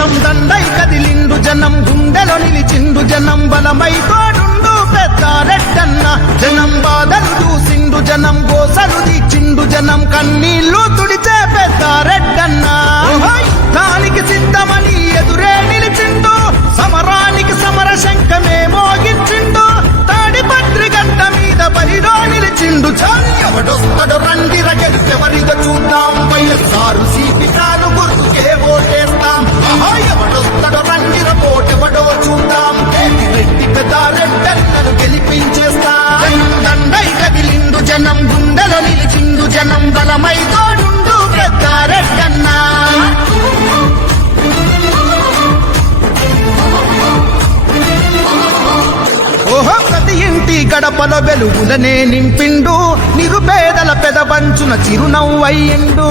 జనం దండై కదిలిండు జనం గుండెలో నిలిచిండు జనం బలమై తోడుండు పెద్దారెడ్డన్న జనం బాధలు చూసిండు జనం గోసలు తీర్చిండు జనం కన్నీళ్లు తుడిచే పెద్దారెడ్డన్న దానికి సిద్ధమని ఎదురే నిలిచిండు సమరానికి సమర శంఖమే మోగించిండు తాడిపత్రి గడ్డ మీద బలిలో నిలిచిండు చాలు ఎవడొస్తడు రండి రగెవరిగా చూద్దాం వైఎస్ఆర్ సీపికాలు గుర్తుకే ఓటేస్తాం ఎవడొస్తడు రండి ఓటెవడో చూద్దాం రెడ్డి పెద్దారెడ్డన్నను గెలిపించేస్తాం దండై కదిలిండు జనం గుండెలో నిలిచిండు జనం బలమై తోడుండు పెద్దారెడ్డన్నా ఓహో ప్రతి ఇంటి గడపల వెలుగులనే నింపిండు నిరుపేదల పెదవంచున చిరునవ్వయ్యిండు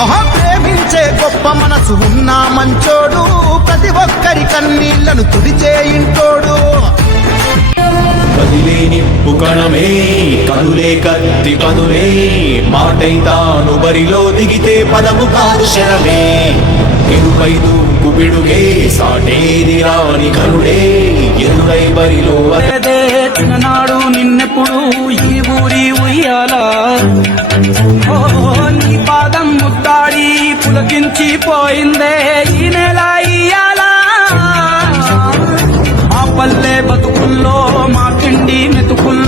ఓహో ప్రేమించే గొప్ప మనసు ఉన్న మంచోడు ప్రతి ఒక్కరి కన్నీళ్లను తుడిచే ఇంటోడు కదిలే నిప్పు కణమే కదులే కత్తి పదులే మాటై తాను బరిలో దిగితే పదము కాదు శరమే ఎరుపై దూకు పిడుగే సాటేది రాని కరుడే ఎదురై బరిలో చిన్ననాడు నిన్నెప్పుడు ఈ ఊరి ఉయ్యాల నీ పాదం ముద్దాడి పులకించి పోయిందే ఈ నెల ఇయ్యాల మా పల్లె బతుకుల్లో మా పిండి మెతుకుల్లో